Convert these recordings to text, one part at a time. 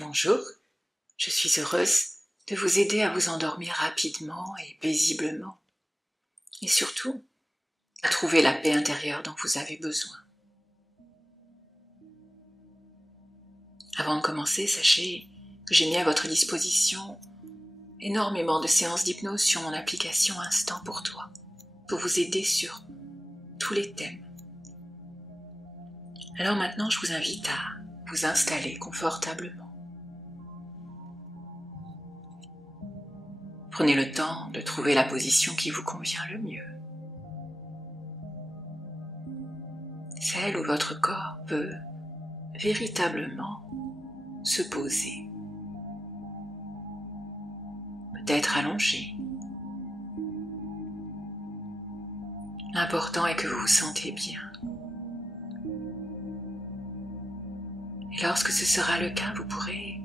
Bonjour, je suis heureuse de vous aider à vous endormir rapidement et paisiblement, et surtout à trouver la paix intérieure dont vous avez besoin. Avant de commencer, sachez que j'ai mis à votre disposition énormément de séances d'hypnose sur mon application Instant pour toi, pour vous aider sur tous les thèmes. Alors maintenant, je vous invite à vous installer confortablement. Prenez le temps de trouver la position qui vous convient le mieux. Celle où votre corps peut véritablement se poser. Peut-être allongé. L'important est que vous vous sentez bien. Et lorsque ce sera le cas, vous pourrez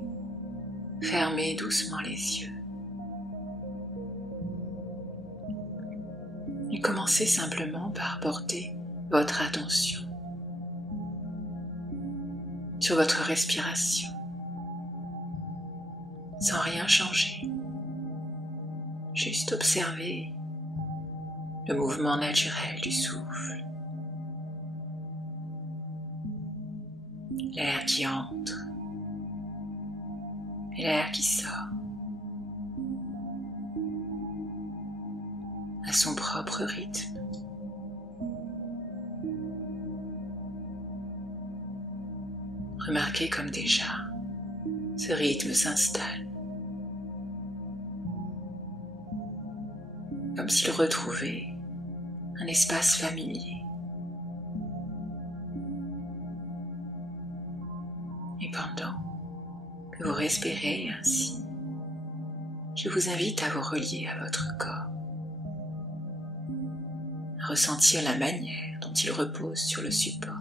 fermer doucement les yeux. Et commencez simplement par porter votre attention sur votre respiration, sans rien changer. Juste observer le mouvement naturel du souffle, l'air qui entre et l'air qui sort à son propre rythme. Remarquez comme déjà ce rythme s'installe, comme s'il retrouvait un espace familier. Et pendant que vous respirez ainsi, je vous invite à vous relier à votre corps, à ressentir la manière dont il repose sur le support.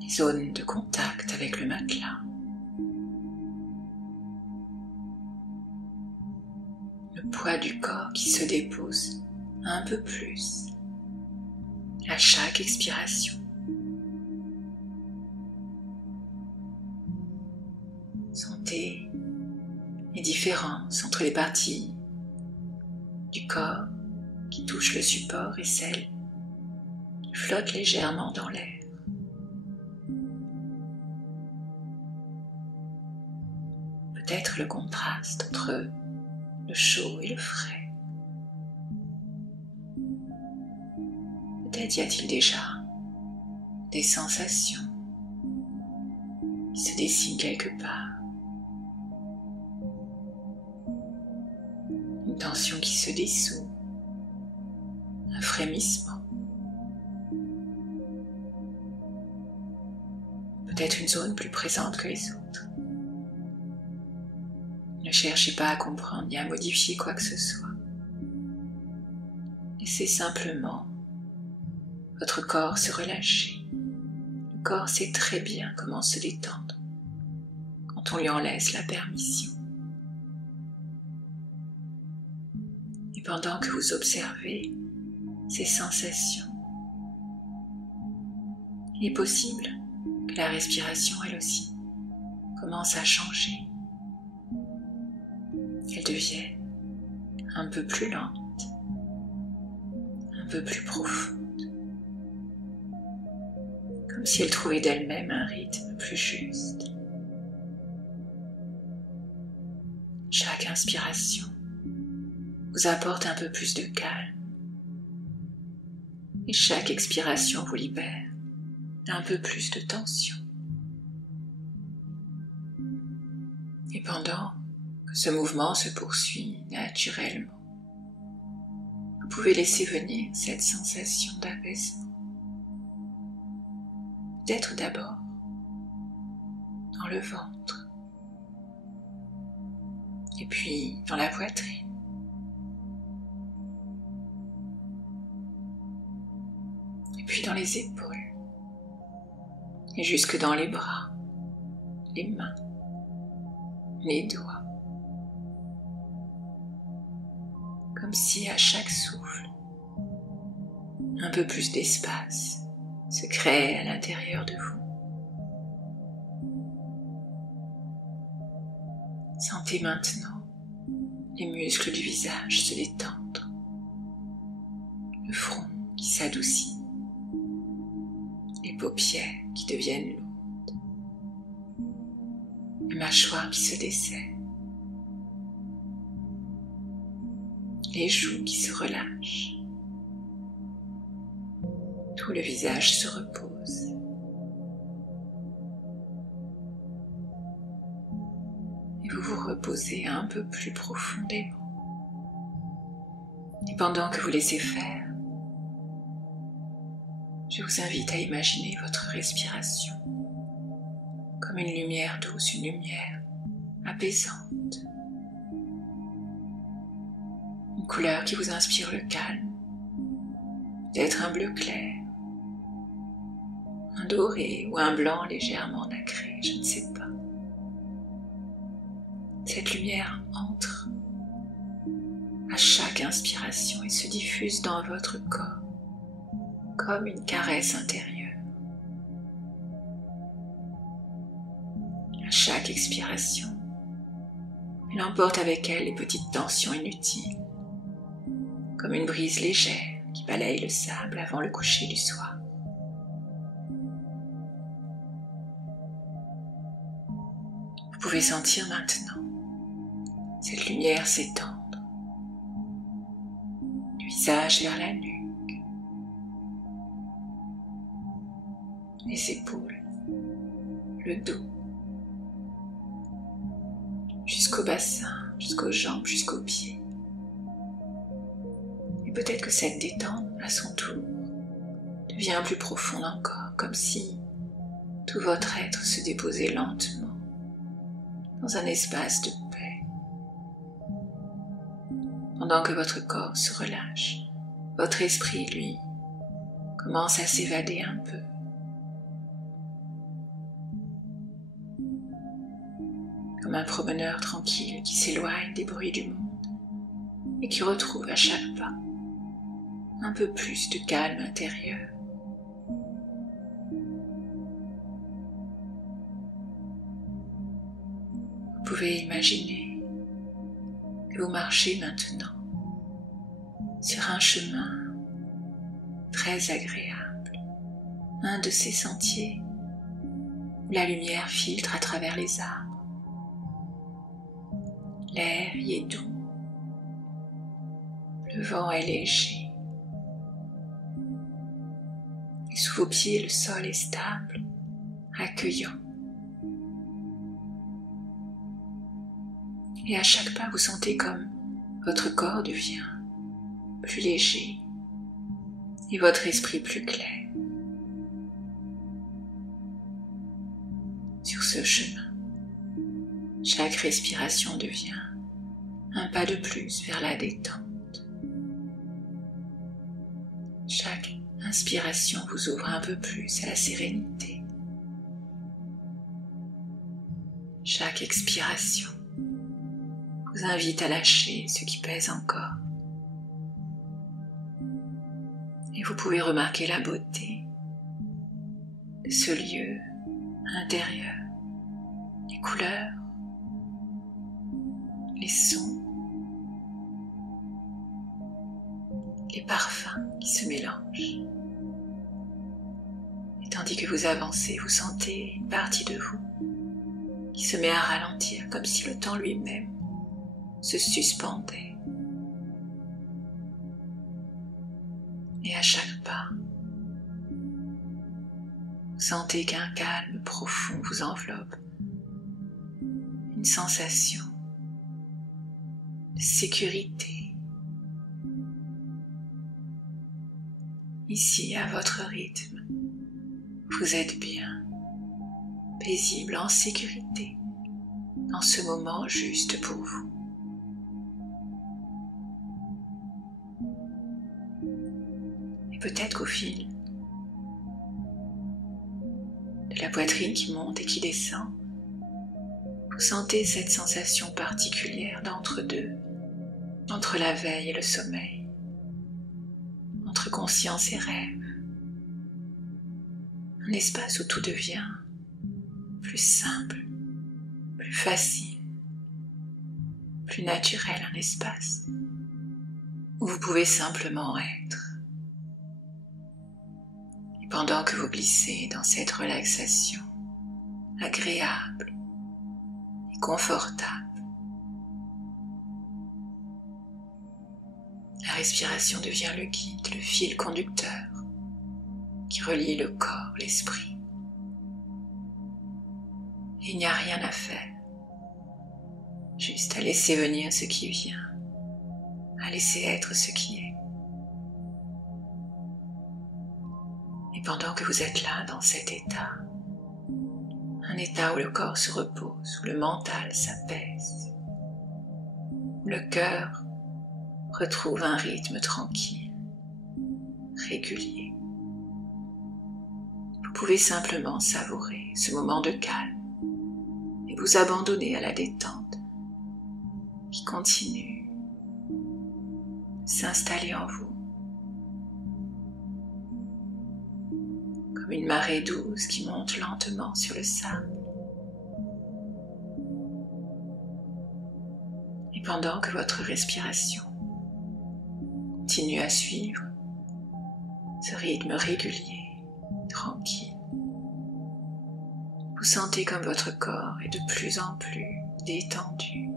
Les zones de contact avec le matelas. Le poids du corps qui se dépose un peu plus à chaque expiration. Sentez les différences entre les parties du corps qui touchent le support et celles qui flottent légèrement dans l'air. Peut-être le contraste entre le chaud et le frais. Peut-être y a-t-il déjà des sensations qui se dessinent quelque part. Une tension qui se dissout, un frémissement. Peut-être une zone plus présente que les autres. Ne cherchez pas à comprendre ni à modifier quoi que ce soit. Laissez simplement votre corps se relâcher. Le corps sait très bien comment se détendre quand on lui en laisse la permission. Et pendant que vous observez ces sensations, il est possible que la respiration, elle aussi, commence à changer. Elle devienne un peu plus lente, un peu plus profonde, comme si elle trouvait d'elle-même un rythme plus juste. Chaque inspiration vous apporte un peu plus de calme et chaque expiration vous libère d'un peu plus de tension. Et pendant que ce mouvement se poursuit naturellement, vous pouvez laisser venir cette sensation d'apaisement. Peut-être d'abord dans le ventre, et puis dans la poitrine, et puis dans les épaules, et jusque dans les bras, les mains, les doigts. Comme si à chaque souffle, un peu plus d'espace se crée à l'intérieur de vous. Sentez maintenant les muscles du visage se détendre, le front qui s'adoucit, les paupières qui deviennent lourdes, la mâchoire qui se desserre, les joues qui se relâchent. Tout le visage se repose. Et vous vous reposez un peu plus profondément. Et pendant que vous laissez faire, je vous invite à imaginer votre respiration comme une lumière douce, une lumière apaisante. Une couleur qui vous inspire le calme, peut-être un bleu clair, un doré ou un blanc légèrement nacré, je ne sais pas. Cette lumière entre à chaque inspiration et se diffuse dans votre corps comme une caresse intérieure. À chaque expiration, elle emporte avec elle les petites tensions inutiles, comme une brise légère qui balaye le sable avant le coucher du soir. Vous pouvez sentir maintenant cette lumière s'étendre, du visage vers la nuque, les épaules, le dos, jusqu'au bassin, jusqu'aux jambes, jusqu'aux pieds. Et peut-être que cette détente, à son tour, devient plus profonde encore, comme si tout votre être se déposait lentement dans un espace de paix. Pendant que votre corps se relâche, votre esprit, lui, commence à s'évader un peu. Comme un promeneur tranquille qui s'éloigne des bruits du monde et qui retrouve à chaque pas un peu plus de calme intérieur. Vous pouvez imaginer que vous marchez maintenant sur un chemin très agréable, un de ces sentiers où la lumière filtre à travers les arbres. L'air y est doux, le vent est léger, et sous vos pieds le sol est stable, accueillant. Et à chaque pas vous sentez comme votre corps devient plus léger et votre esprit plus clair. Sur ce chemin, chaque respiration devient un pas de plus vers la détente. Chaque inspiration vous ouvre un peu plus à la sérénité. Chaque expiration vous invite à lâcher ce qui pèse encore. Et vous pouvez remarquer la beauté de ce lieu intérieur, les couleurs, les sons, les parfums qui se mélangent. Et tandis que vous avancez, vous sentez une partie de vous qui se met à ralentir, comme si le temps lui-même se suspendait. Et à chaque pas, vous sentez qu'un calme profond vous enveloppe, une sensation de sécurité. Ici, à votre rythme, vous êtes bien, paisible, en sécurité, dans ce moment juste pour vous. Et peut-être qu'au fil de la poitrine qui monte et qui descend, vous sentez cette sensation particulière d'entre-deux, entre la veille et le sommeil, entre conscience et rêve. Un espace où tout devient plus simple, plus facile, plus naturel, un espace où vous pouvez simplement être. Et pendant que vous glissez dans cette relaxation agréable et confortable, la respiration devient le guide, le fil conducteur qui relie le corps, l'esprit. Et il n'y a rien à faire, juste à laisser venir ce qui vient, à laisser être ce qui est. Et pendant que vous êtes là, dans cet état, un état où le corps se repose, où le mental s'apaise, où le cœur retrouve un rythme tranquille, régulier, vous pouvez simplement savourer ce moment de calme et vous abandonner à la détente qui continue de s'installer en vous comme une marée douce qui monte lentement sur le sable. Et pendant que votre respiration continue à suivre ce rythme régulier, tranquille, vous sentez comme votre corps est de plus en plus détendu,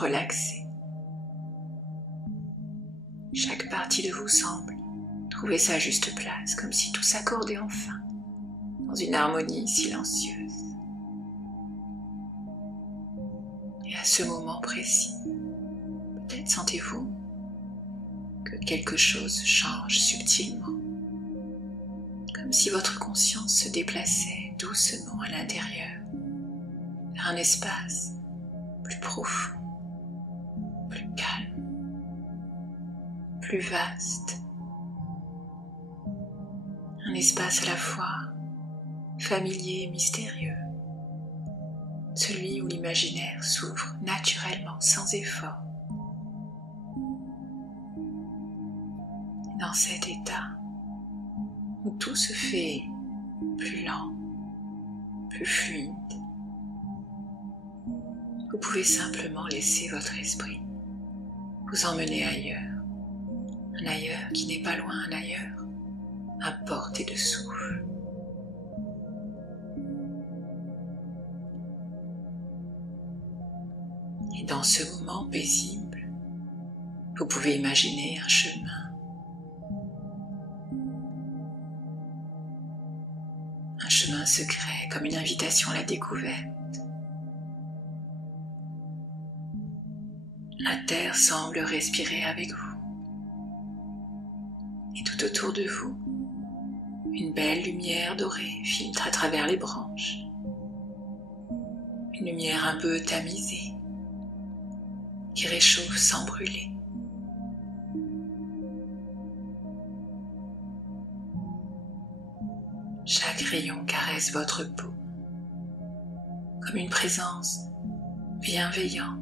relaxé. Chaque partie de vous semble trouver sa juste place, comme si tout s'accordait enfin dans une harmonie silencieuse. Et à ce moment précis, peut-être sentez-vous que quelque chose change subtilement, comme si votre conscience se déplaçait doucement à l'intérieur, vers un espace plus profond, plus calme, plus vaste. Un espace à la fois familier et mystérieux, celui où l'imaginaire s'ouvre naturellement, sans effort. Et dans cet état, où tout se fait plus lent, plus fluide, vous pouvez simplement laisser votre esprit vous emmener ailleurs, un ailleurs qui n'est pas loin, un ailleurs à portée de souffle. Et dans ce moment paisible, vous pouvez imaginer un chemin secret, comme une invitation à la découverte. La terre semble respirer avec vous. Et tout autour de vous, une belle lumière dorée filtre à travers les branches. Une lumière un peu tamisée, qui réchauffe sans brûler. Chaque rayon caresse votre peau, comme une présence bienveillante.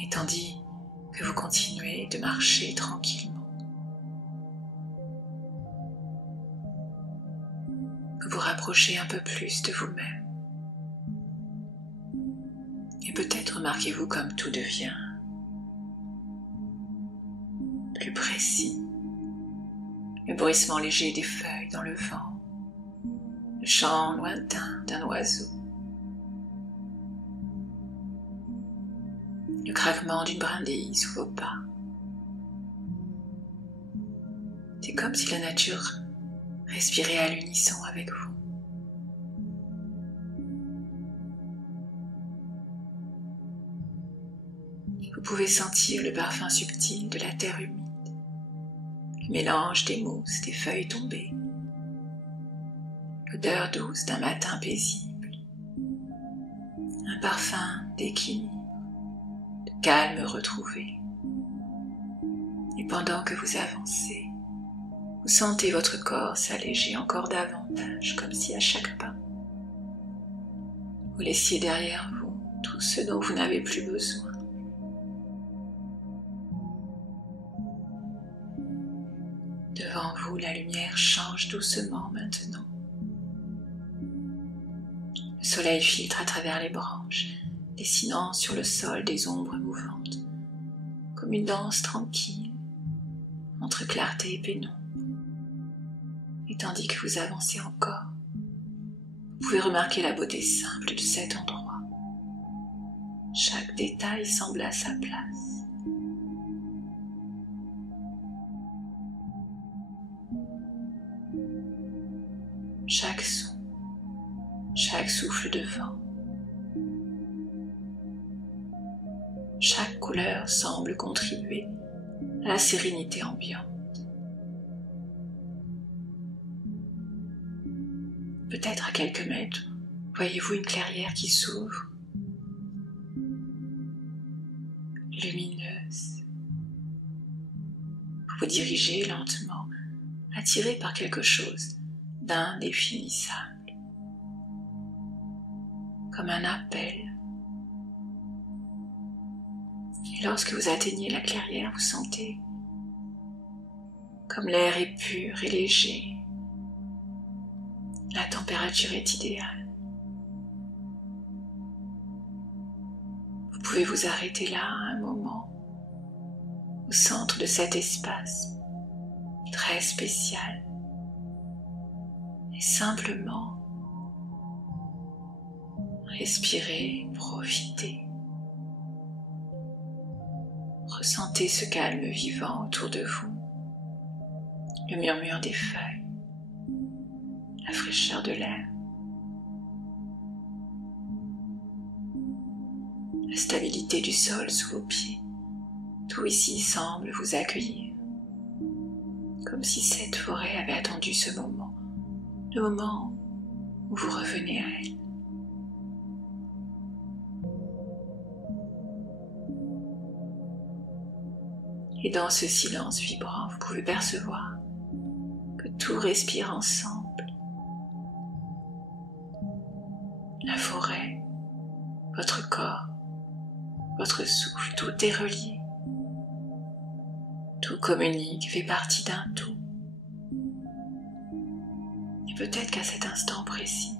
Et tandis que vous continuez de marcher tranquillement, vous vous rapprochez un peu plus de vous-même. Et peut-être remarquez-vous comme tout devient plus précis. Le bruissement léger des feuilles dans le vent, le chant lointain d'un oiseau, le craquement d'une brindille sous vos pas. C'est comme si la nature respirait à l'unisson avec vous. Vous pouvez sentir le parfum subtil de la terre humide, le mélange des mousses, des feuilles tombées, l'odeur douce d'un matin paisible, un parfum d'équilibre, de calme retrouvé. Et pendant que vous avancez, vous sentez votre corps s'alléger encore davantage, comme si à chaque pas, vous laissiez derrière vous tout ce dont vous n'avez plus besoin. Devant vous, la lumière change doucement maintenant. Le soleil filtre à travers les branches dessinant sur le sol des ombres mouvantes, comme une danse tranquille, entre clarté et pénombre. Et tandis que vous avancez encore, vous pouvez remarquer la beauté simple de cet endroit. Chaque détail semble à sa place. Chaque son, chaque souffle de vent, chaque couleur semble contribuer à la sérénité ambiante. Peut-être à quelques mètres, voyez-vous une clairière qui s'ouvre, lumineuse. Vous vous dirigez lentement, attiré par quelque chose d'indéfinissable, comme un appel. Et lorsque vous atteignez la clairière, vous sentez comme l'air est pur et léger. La température est idéale. Vous pouvez vous arrêter là un moment, au centre de cet espace très spécial, et simplement respirer, profiter. Ressentez ce calme vivant autour de vous, le murmure des feuilles, la fraîcheur de l'air, la stabilité du sol sous vos pieds. Tout ici semble vous accueillir, comme si cette forêt avait attendu ce moment, le moment où vous revenez à elle. Et dans ce silence vibrant, vous pouvez percevoir que tout respire ensemble. La forêt, votre corps, votre souffle, tout est relié. Tout communique, fait partie d'un tout. Et peut-être qu'à cet instant précis,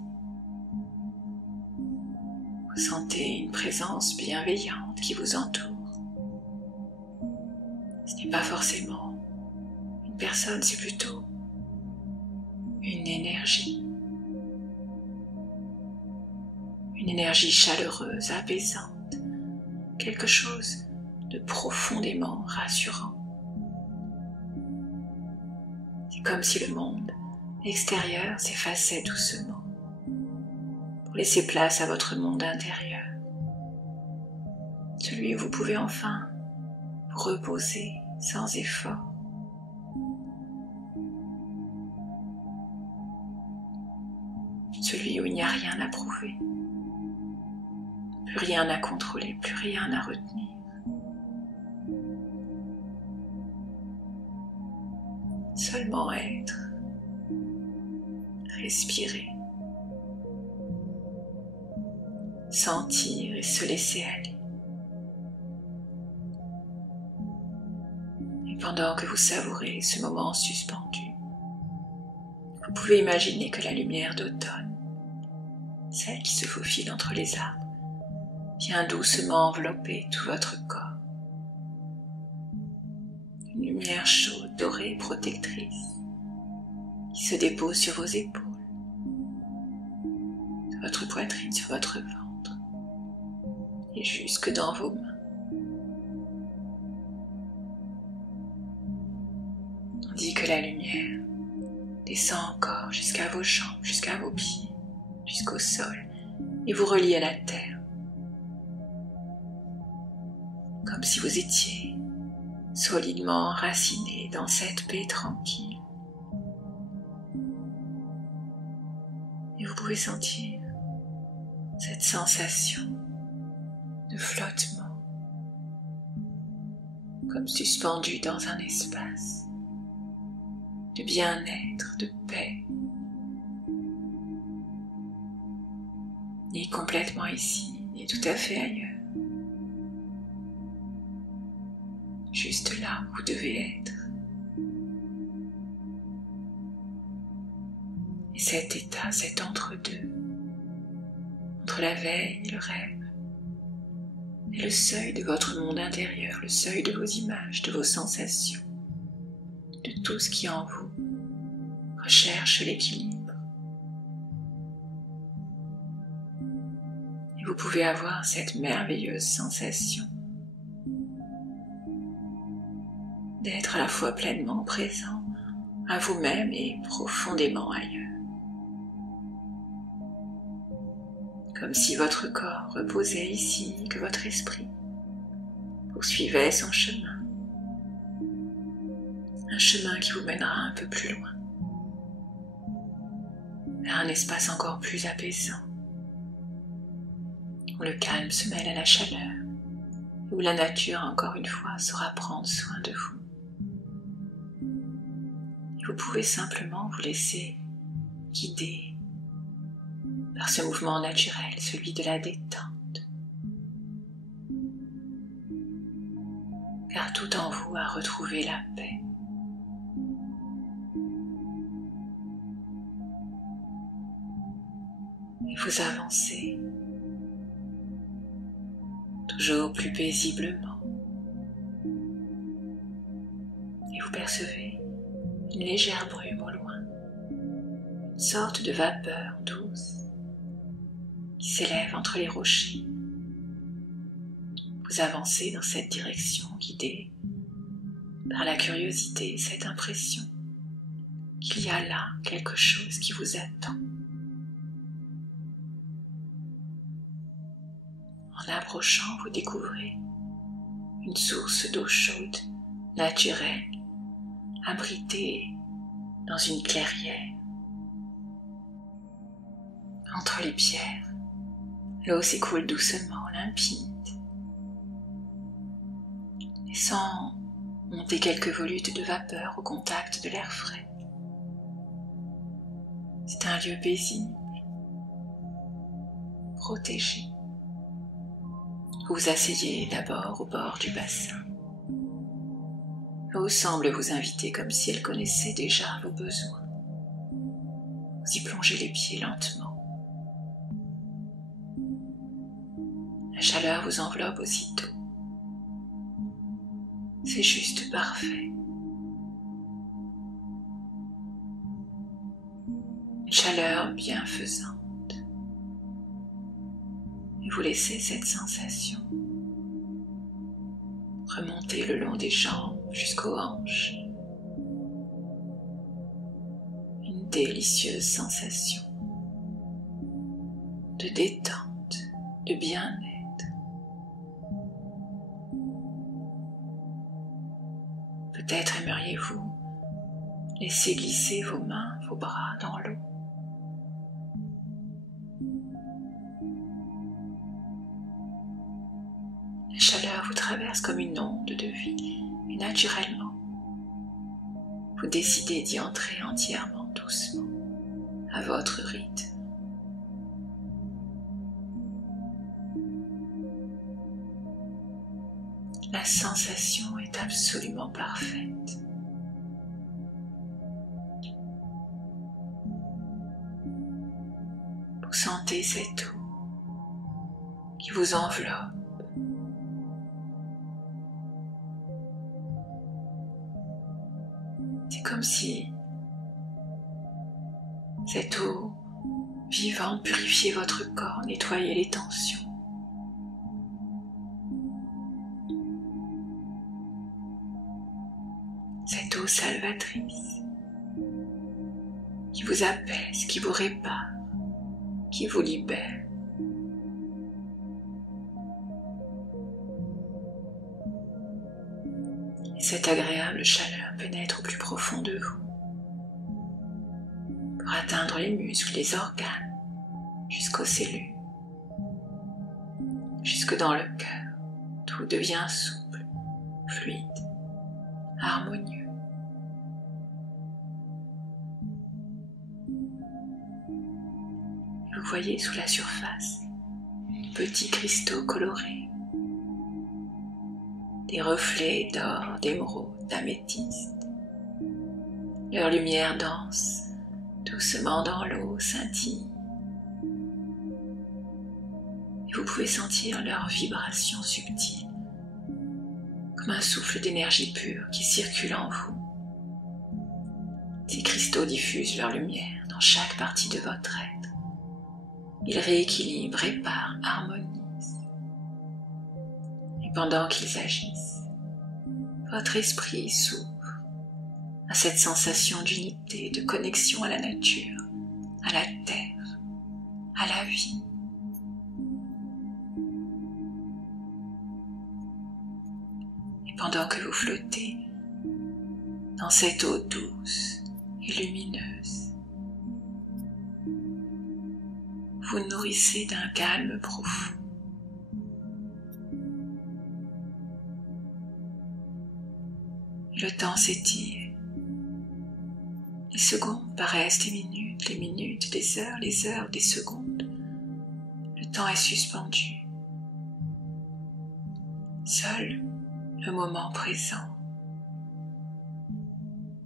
vous sentez une présence bienveillante qui vous entoure. Ce n'est pas forcément une personne, c'est plutôt une énergie. Une énergie chaleureuse, apaisante, quelque chose de profondément rassurant. C'est comme si le monde extérieur s'effaçait doucement pour laisser place à votre monde intérieur, celui où vous pouvez enfin vous reposer sans effort. Celui où il n'y a rien à prouver, plus rien à contrôler, plus rien à retenir. Seulement être, respirer, sentir et se laisser aller. Et pendant que vous savourez ce moment suspendu, vous pouvez imaginer que la lumière d'automne, celle qui se faufile entre les arbres, vient doucement envelopper tout votre corps. Une lumière chaude, dorée, protectrice, qui se dépose sur vos épaules, sur votre poitrine, sur votre ventre, et jusque dans vos mains. Tandis que la lumière descend encore jusqu'à vos jambes, jusqu'à vos pieds, jusqu'au sol, et vous relie à la terre. Comme si vous étiez solidement enraciné dans cette paix tranquille. Et vous pouvez sentir cette sensation de flottement, comme suspendu dans un espace de bien-être, de paix, ni complètement ici, ni tout à fait ailleurs. Juste là où vous devez être. Et cet état, cet entre-deux, entre la veille et le rêve, est le seuil de votre monde intérieur, le seuil de vos images, de vos sensations, de tout ce qui en vous recherche l'équilibre. Et vous pouvez avoir cette merveilleuse sensation d'être à la fois pleinement présent à vous-même et profondément ailleurs. Comme si votre corps reposait ici, que votre esprit poursuivait son chemin. Un chemin qui vous mènera un peu plus loin, vers un espace encore plus apaisant, où le calme se mêle à la chaleur, où la nature, encore une fois, saura prendre soin de vous. Et vous pouvez simplement vous laisser guider par ce mouvement naturel, celui de la détente. Car tout en vous a retrouvé la paix. Et vous avancez toujours plus paisiblement. Et vous percevez une légère brume au loin, une sorte de vapeur douce qui s'élève entre les rochers. Vous avancez dans cette direction, guidé par la curiosité, cette impression qu'il y a là quelque chose qui vous attend. En approchant, vous découvrez une source d'eau chaude, naturelle, abritée dans une clairière. Entre les pierres, l'eau s'écoule doucement, limpide, laissant monter quelques volutes de vapeur au contact de l'air frais. C'est un lieu paisible, protégé. Vous vous asseyez d'abord au bord du bassin. L'eau semble vous inviter comme si elle connaissait déjà vos besoins. Vous y plongez les pieds lentement. La chaleur vous enveloppe aussitôt. C'est juste parfait. Une chaleur bienfaisante. Et vous laissez cette sensation remonter le long des jambes jusqu'aux hanches. Une délicieuse sensation de détente, de bien-être. Peut-être aimeriez-vous laisser glisser vos mains, vos bras dans l'eau. La chaleur vous traverse comme une onde de vie et naturellement, vous décidez d'y entrer entièrement, doucement, à votre rythme. La sensation est absolument parfaite. Vous sentez cette eau qui vous enveloppe. C'est comme si cette eau vivante purifiait votre corps, nettoyait les tensions. Cette eau salvatrice qui vous apaise, qui vous répare, qui vous libère. Et cette agréable chaleur pénètre au plus profond de vous pour atteindre les muscles, les organes, jusqu'aux cellules, jusque dans le cœur. Tout devient souple, fluide, harmonieux. Vous voyez sous la surface petits cristaux colorés, des reflets d'or, d'émeraude, d'améthyste. Leur lumière danse doucement dans l'eau, scintille. Et vous vous pouvez sentir leur vibration subtile, comme un souffle d'énergie pure qui circule en vous. Ces cristaux diffusent leur lumière dans chaque partie de votre être. Ils rééquilibrent, réparent, harmonisent. Et pendant qu'ils agissent, votre esprit s'ouvre à cette sensation d'unité, de connexion à la nature, à la terre, à la vie. Et pendant que vous flottez dans cette eau douce et lumineuse, vous nourrissez d'un calme profond. Le temps s'étire. Les secondes paraissent des minutes, des heures, des secondes. Le temps est suspendu. Seul le moment présent,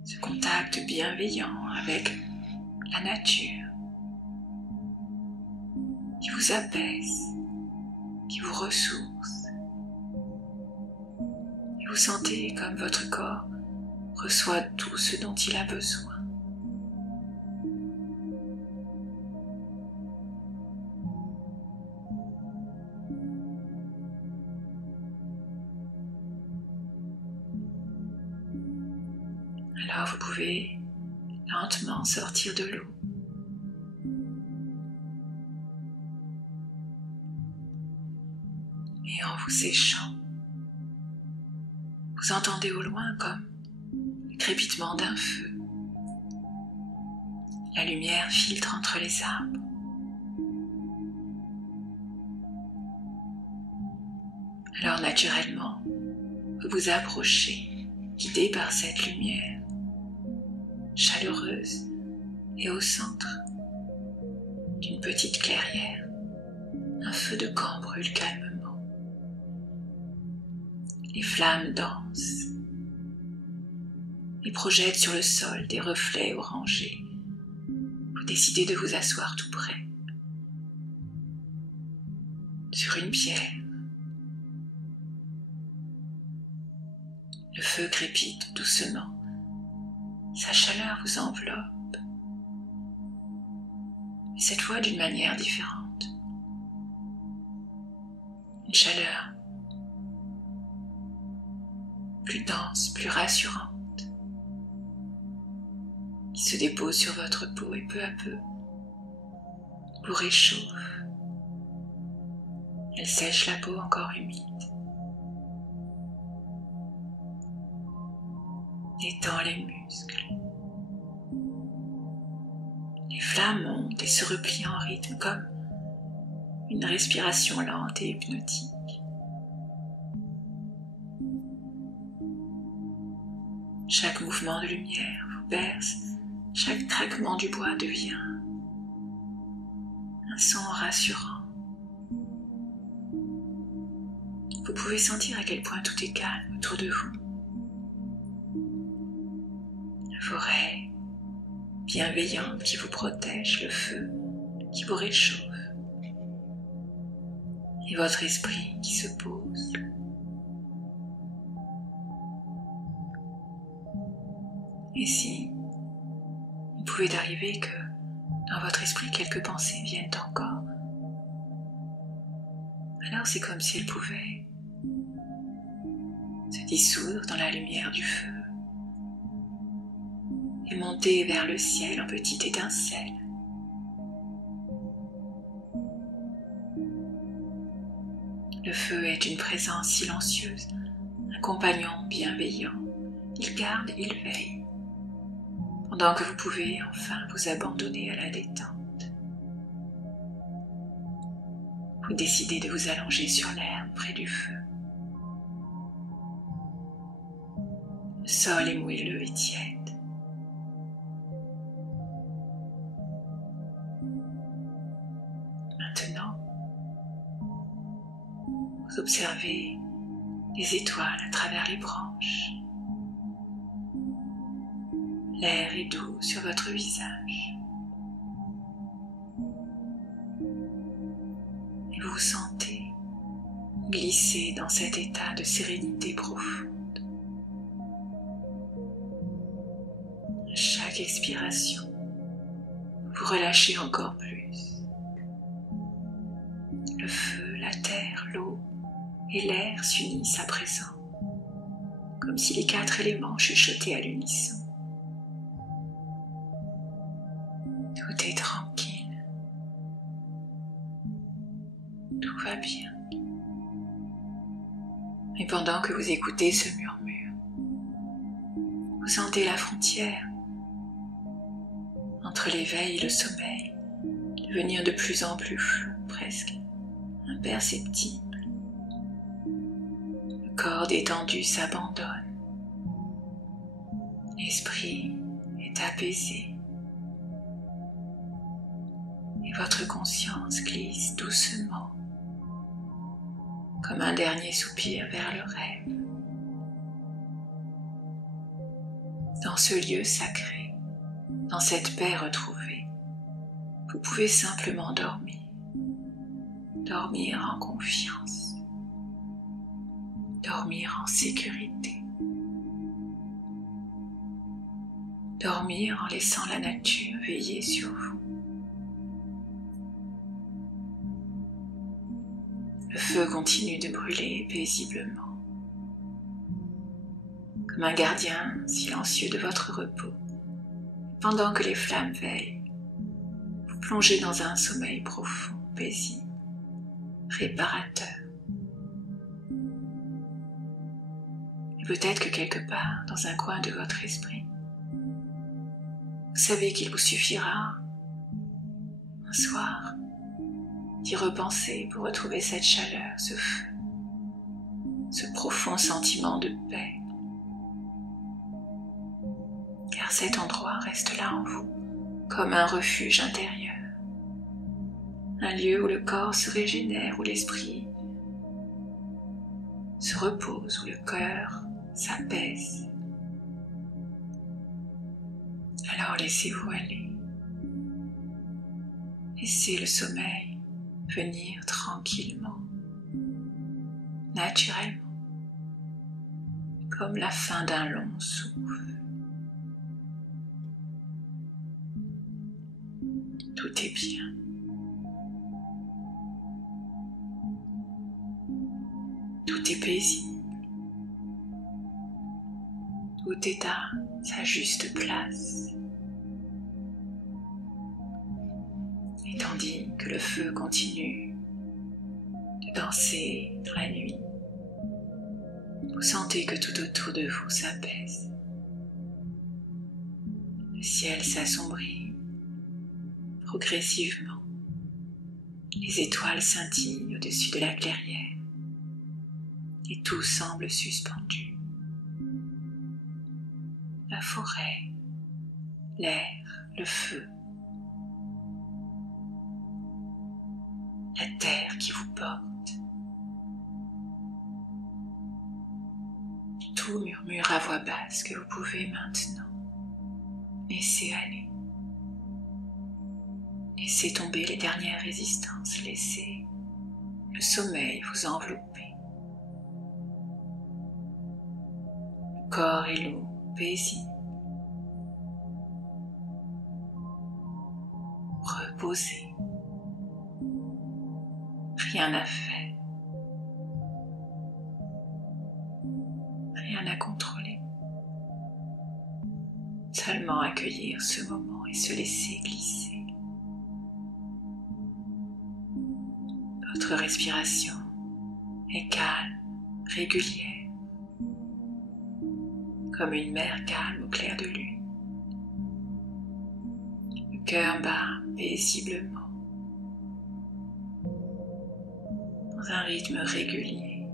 ce contact bienveillant avec la nature, qui vous apaise, qui vous ressource. Et vous sentez comme votre corps reçoit tout ce dont il a besoin. Alors vous pouvez lentement sortir de l'eau. Et en vous séchant, vous entendez au loin comme le crépitement d'un feu. La lumière filtre entre les arbres. Alors naturellement, vous vous approchez, guidé par cette lumière, chaleureuse et au centre d'une petite clairière. Un feu de camp brûle calmement. Les flammes dansent et projettent sur le sol des reflets orangés. Vous décidez de vous asseoir tout près, sur une pierre. Le feu crépite doucement. Sa chaleur vous enveloppe, mais cette fois d'une manière différente. Une chaleur plus dense, plus rassurante, qui se dépose sur votre peau et peu à peu vous réchauffe. Elle sèche la peau encore humide, détend les muscles. Les flammes montent et se replient en rythme comme une respiration lente et hypnotique. Chaque mouvement de lumière vous berce, chaque craquement du bois devient un son rassurant. Vous pouvez sentir à quel point tout est calme autour de vous. La forêt bienveillante qui vous protège, le feu qui vous réchauffe, et votre esprit qui se pose. Et si il pouvait arriver que dans votre esprit quelques pensées viennent encore, alors c'est comme si elles pouvaient se dissoudre dans la lumière du feu et monter vers le ciel en petites étincelles. Le feu est une présence silencieuse, un compagnon bienveillant. Il garde, il veille, pendant que vous pouvez enfin vous abandonner à la détente. Vous décidez de vous allonger sur l'herbe près du feu. Le sol est moelleux et tiède. Maintenant, vous observez les étoiles à travers les branches. L'air est doux sur votre visage. Et vous vous sentez glissez dans cet état de sérénité profonde. À chaque expiration, vous relâchez encore plus. Le feu, la terre, l'eau et l'air s'unissent à présent, comme si les 4 éléments chuchotaient à l'unisson. Tout est tranquille. Tout va bien. Et pendant que vous écoutez ce murmure, vous sentez la frontière entre l'éveil et le sommeil devenir de plus en plus floue, presque imperceptible. Le corps détendu s'abandonne. L'esprit est apaisé. Et votre conscience glisse doucement, comme un dernier soupir vers le rêve. Dans ce lieu sacré, dans cette paix retrouvée, vous pouvez simplement dormir, dormir en confiance, dormir en sécurité, dormir en laissant la nature veiller sur vous. Le feu continue de brûler paisiblement, comme un gardien silencieux de votre repos. Pendant que les flammes veillent, vous plongez dans un sommeil profond, paisible, réparateur. Et peut-être que quelque part, dans un coin de votre esprit, vous savez qu'il vous suffira, un soir, d'y repenser pour retrouver cette chaleur, ce feu, ce profond sentiment de paix. Car cet endroit reste là en vous, comme un refuge intérieur, un lieu où le corps se régénère, où l'esprit se repose, où le cœur s'apaise. Alors laissez-vous aller, laissez le sommeil venir tranquillement, naturellement, comme la fin d'un long souffle. Tout est bien. Tout est paisible. Tout est à sa juste place. Et tandis que le feu continue de danser dans la nuit, vous sentez que tout autour de vous s'apaise. Le ciel s'assombrit progressivement. Les étoiles scintillent au-dessus de la clairière et tout semble suspendu. La forêt, l'air, le feu, la terre qui vous porte. Tout murmure à voix basse que vous pouvez maintenant laisser aller. Laissez tomber les dernières résistances, laissez le sommeil vous envelopper. Le corps et l'eau paisibles. Reposez. Rien à faire. Rien à contrôler. Seulement accueillir ce moment et se laisser glisser. Votre respiration est calme, régulière, comme une mer calme au clair de lune. Le cœur bat paisiblement, dans un rythme régulier.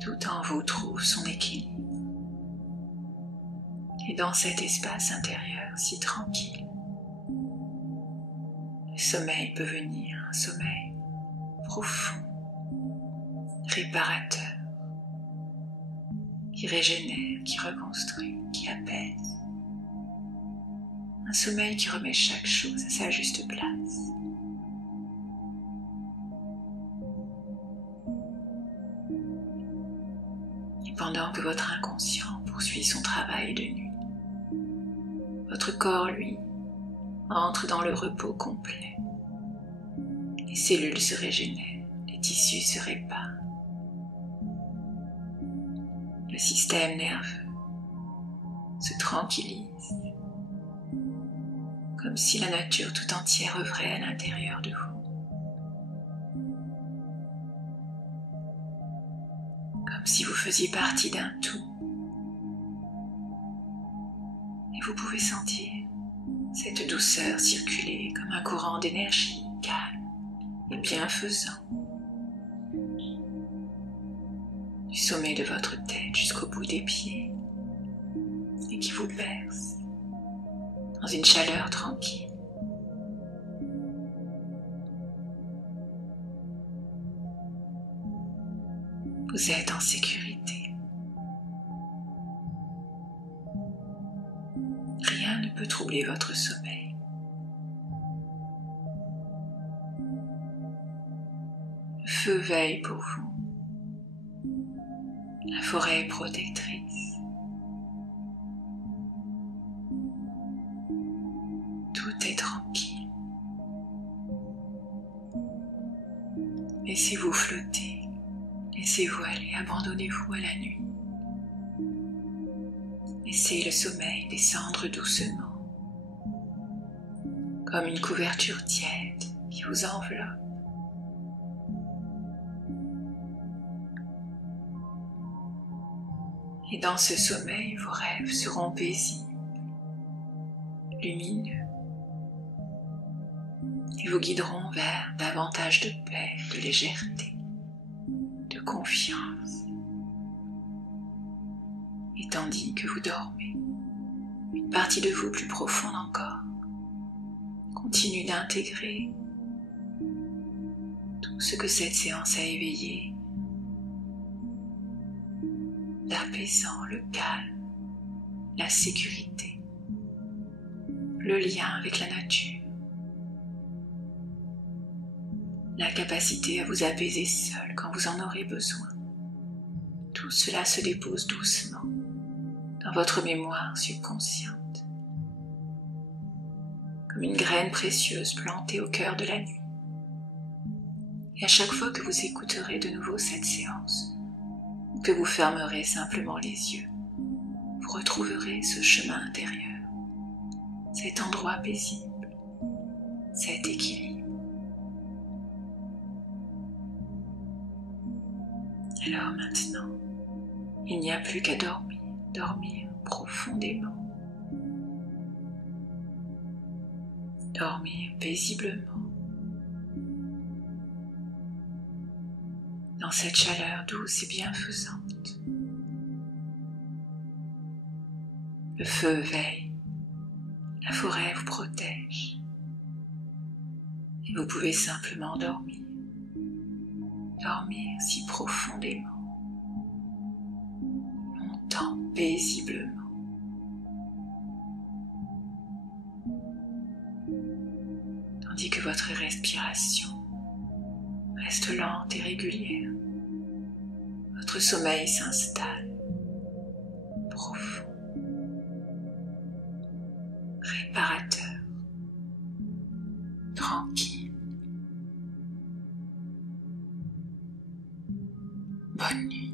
Tout en vous trouve son équilibre. Et dans cet espace intérieur si tranquille, le sommeil peut venir, un sommeil profond, réparateur, qui régénère, qui reconstruit, qui apaise. Un sommeil qui remet chaque chose à sa juste place. pendant que votre inconscient poursuit son travail de nuit. Votre corps, lui, entre dans le repos complet. Les cellules se régénèrent, les tissus se réparent. Le système nerveux se tranquillise, comme si la nature tout entière œuvrait à l'intérieur de vous. Comme si vous faisiez partie d'un tout. Et vous pouvez sentir cette douceur circuler comme un courant d'énergie calme et bienfaisant. Du sommet de votre tête jusqu'au bout des pieds et qui vous berce dans une chaleur tranquille. Vous êtes en sécurité. Rien ne peut troubler votre sommeil. Le feu veille pour vous. La forêt est protectrice. Tout est tranquille. Laissez-vous flotter. Laissez-vous aller, abandonnez-vous à la nuit. Laissez le sommeil descendre doucement, comme une couverture tiède qui vous enveloppe. Et dans ce sommeil, vos rêves seront paisibles, lumineux, et vous guideront vers davantage de paix, de légèreté, de confiance. Et tandis que vous dormez, une partie de vous plus profonde encore continue d'intégrer tout ce que cette séance a éveillé, l'apaisant, le calme, la sécurité, le lien avec la nature, la capacité à vous apaiser seul quand vous en aurez besoin. Tout cela se dépose doucement dans votre mémoire subconsciente, comme une graine précieuse plantée au cœur de la nuit. Et à chaque fois que vous écouterez de nouveau cette séance, ou que vous fermerez simplement les yeux, vous retrouverez ce chemin intérieur, cet endroit paisible, cet équilibre. Alors maintenant, il n'y a plus qu'à dormir, dormir profondément, dormir paisiblement, dans cette chaleur douce et bienfaisante. Le feu veille, la forêt vous protège, et vous pouvez simplement dormir, dormir si profondément, longtemps, paisiblement. Tandis que votre respiration reste lente et régulière, votre sommeil s'installe, profond, réparateur, tranquille. Bonne nuit.